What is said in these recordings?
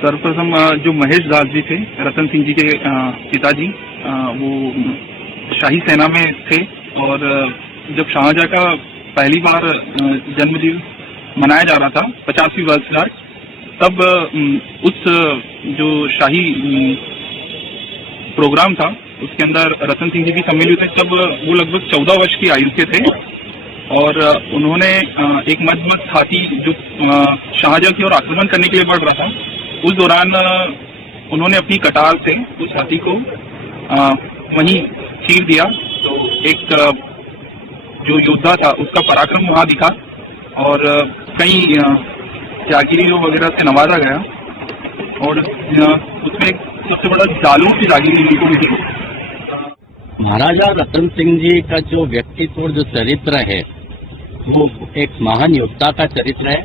सर्वप्रथम जो महेश दास जी थे, रतन सिंह जी के पिताजी, वो शाही सेना में थे और जब शाहजहां का पहली बार जन्मदिन मनाया जा रहा था 50वीं वर्षगांठ, तब उस जो शाही प्रोग्राम था उसके अंदर रतन सिंह जी भी सम्मिलित थे। तब वो लगभग 14 वर्ष की आयु के थे और उन्होंने एक मस्त हाथी जो शाहजहां की ओर आक्रमण करने के लिए बढ़ रहा था, उस दौरान उन्होंने अपनी कटार से उस हाथी को वहीं चीर दिया। तो एक जो योद्धा था उसका पराक्रम वहां दिखा और कई जागीरों वगैरह से नवाजा गया और उसमें एक सबसे बड़ा जालूस की जागीर को मिली। महाराजा रतन सिंह जी का जो व्यक्तित्व और जो चरित्र है वो एक महान योद्धा का चरित्र है।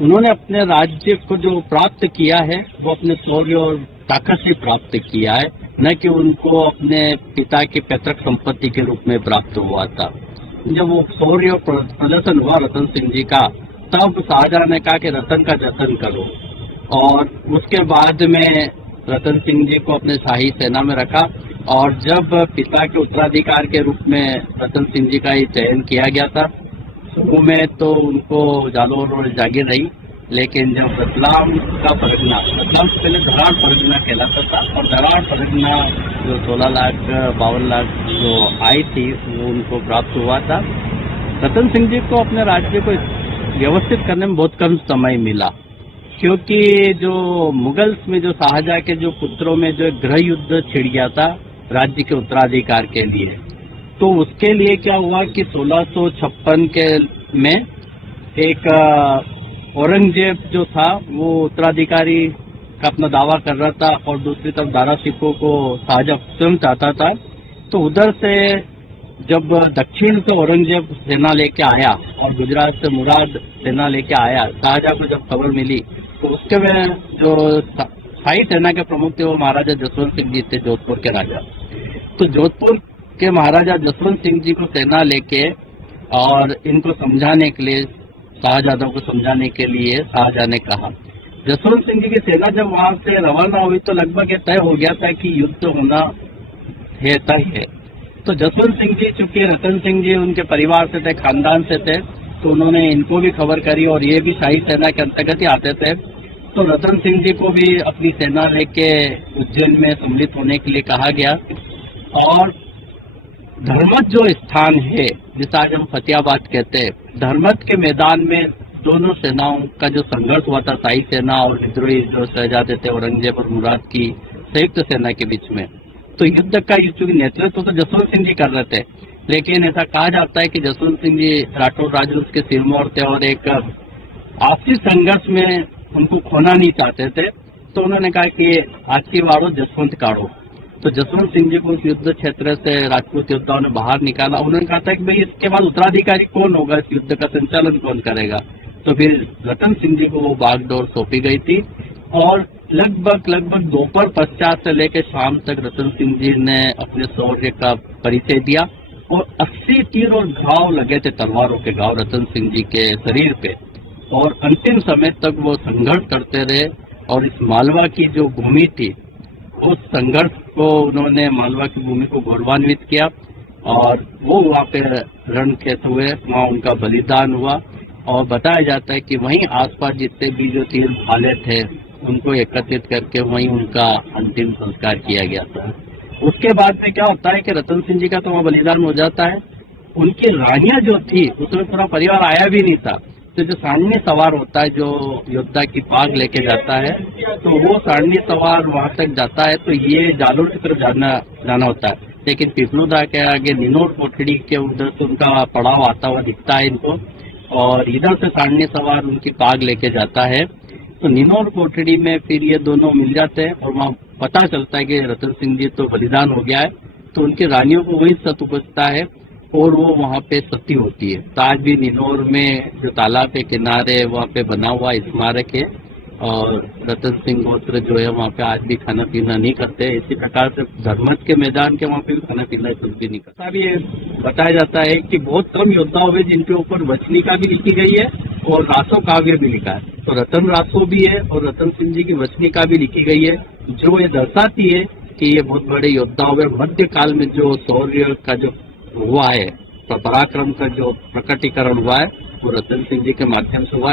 उन्होंने अपने राज्य को जो प्राप्त किया है वो अपने शौर्य और ताकत से प्राप्त किया है, न कि उनको अपने पिता की पैतृक संपत्ति के रूप में प्राप्त हुआ था। जब वो शौर्य और प्रदर्शन हुआ रतन सिंह जी का, तब शाहजहां ने कहा कि रतन का जतन करो और उसके बाद में रतन सिंह जी को अपने शाही सेना में रखा। और जब पिता के उत्तराधिकार के रूप में रतन सिंह जी का ये चयन किया गया था, शुरू में तो उनको जालोर और जागीर रही, लेकिन जब रतलाम का परगना, रतलाम से पहले धराड़ परगना कहलाता था और धराड़ परगना जो 16,52,00,000 जो आई थी वो उनको प्राप्त हुआ था। रतन सिंह जी को अपने राज्य को व्यवस्थित करने में बहुत कम समय मिला, क्योंकि जो मुगल्स में जो शाहजहां के जो पुत्रों में जो गृह युद्ध छिड़ गया था राज्य के उत्तराधिकार के लिए, तो उसके लिए क्या हुआ कि 1656 के में एक औरंगजेब जो था वो उत्तराधिकारी का अपना दावा कर रहा था और दूसरी तरफ दारा सिखों को शाहजहां स्वयं चाहता था। तो उधर से जब दक्षिण से औरंगजेब सेना लेके आया और गुजरात से मुराद सेना लेके आया, शाहजहां को जब खबर मिली तो उसके में जो शाही सेना के प्रमुख थे वो महाराजा जसवंत सिंह जी थे, जोधपुर के राजा। तो जोधपुर के महाराजा जसवंत सिंह जी को सेना लेके और इनको समझाने के लिए, शाहजहां को समझाने के लिए शाहजहां ने कहा। जसवंत सिंह जी की सेना जब वहां से रवाना हुई तो लगभग ये तय हो गया था कि युद्ध होना है, तय है। तो जसवंत सिंह जी चूंकि रतन सिंह जी उनके परिवार से थे, खानदान से थे, तो उन्होंने इनको भी खबर करी और ये भी शाही सेना के अंतर्गत ही आते थे। तो रतन सिंह जी को भी अपनी सेना लेके उज्जैन में सम्मिलित होने के लिए कहा गया। और धर्मत जो स्थान है जिसे आज हम फतेहाबाद कहते हैं, धर्मत के मैदान में दोनों सेनाओं का जो संघर्ष हुआ था, शाही सेना और विद्रोही जो शहजादे थे औरंगजेब और मुराद की संयुक्त सेना के बीच में, तो युद्ध का नेतृत्व तो जसवंत सिंह जी कर रहे थे, लेकिन ऐसा कहा जाता है कि जसवंत सिंह जी राठौर राजवंश के सिरमौर थे और एक आपसी संघर्ष में उनको खोना नहीं चाहते थे। तो उन्होंने कहा कि आखिरी वारो जसवंत काढ़ो। तो जसवंत सिंह जी को उस युद्ध क्षेत्र से राजपूत योद्धाओं ने बाहर निकाला। उन्होंने कहा था कि भाई इसके बाद उत्तराधिकारी कौन होगा, इस युद्ध का संचालन कौन करेगा। तो फिर रतन सिंह जी को वो बागडोर सौंपी गई थी और लगभग दोपहर पश्चात से लेकर शाम तक रतन सिंह जी ने अपने शौर्य का परिचय दिया और 80 तीर और घाव लगे थे, तलवारों के घाव रतन सिंह जी के शरीर पे, और अंतिम समय तक वो संघर्ष करते रहे। और इस मालवा की जो भूमि थी उस संघर्ष को उन्होंने, मालवा की भूमि को गौरवान्वित किया और वो वहाँ पे रण खेत हुए, वहाँ उनका बलिदान हुआ। और बताया जाता है कि वहीं आसपास जितने भी जो तीर भाले थे उनको एकत्रित करके वहीं उनका अंतिम संस्कार किया गया था। उसके बाद में क्या होता है कि रतन सिंह जी का तो वहाँ बलिदान हो जाता है। उनकी रानियां जो थी उसमें पूरा परिवार आया भी नहीं था। तो जो सारणी सवार होता है, जो योद्धा की पाग लेके जाता है, तो वो सारणी सवार वहां तक जाता है। तो ये जालोर की तरफ जाना होता है, लेकिन पिपलुदा के आगे निनोर कोठड़ी के उधर से उनका पड़ाव आता हुआ दिखता है इनको, और इधर से सारणी सवार उनकी पाग लेके जाता है। तो निनोर कोठड़ी में फिर ये दोनों मिल जाते हैं और वहाँ पता चलता है कि रतन सिंह जी तो बलिदान हो गया है। तो उनकी रानियों को वही सत उपजता है और वो वहाँ पे सती होती है। तो आज भी निनोर में जो तालाब के किनारे वहाँ पे बना हुआ स्मारक है और रतन सिंह गोत्र जो है वहाँ पे आज भी खाना पीना नहीं करते। इसी प्रकार से धर्मत के मैदान के वहाँ पे भी खाना पीना कुछ भी नहीं करता। अभी ये बताया जाता है कि बहुत कम योद्धा हुए जिनके ऊपर वचनिका भी लिखी गई है और रासो काव्य भी लिखा है। तो रतन रासो भी है और रतन सिंह जी की वचनिका भी लिखी गई है, जो ये दर्शाती है कि ये बहुत बड़े योद्धा हुए। मध्यकाल में जो शौर्य का जो हुआ है, पराक्रम का जो प्रकटीकरण हुआ है, वो रतन सिंह जी के माध्यम से हुआ है।